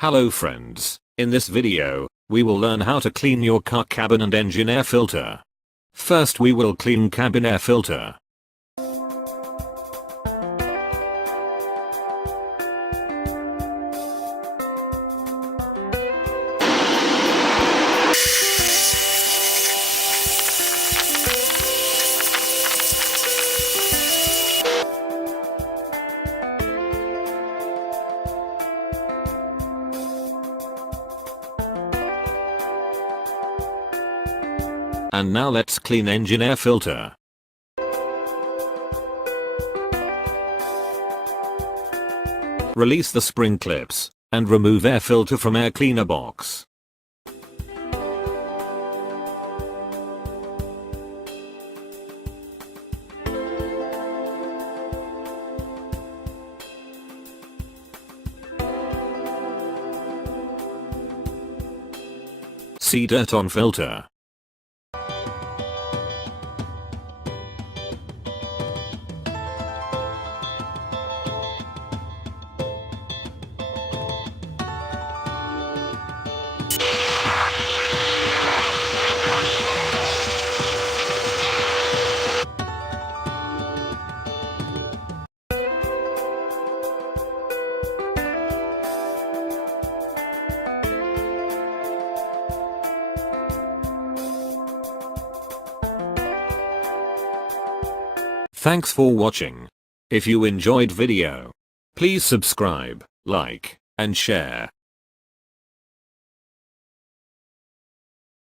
Hello friends, in this video, we will learn how to clean your car cabin and engine air filter. First we will clean cabin air filter. And now let's clean engine air filter. Release the spring clips, and remove air filter from air cleaner box. See dirt on filter. Thanks for watching. If you enjoyed video, please subscribe, like, and share.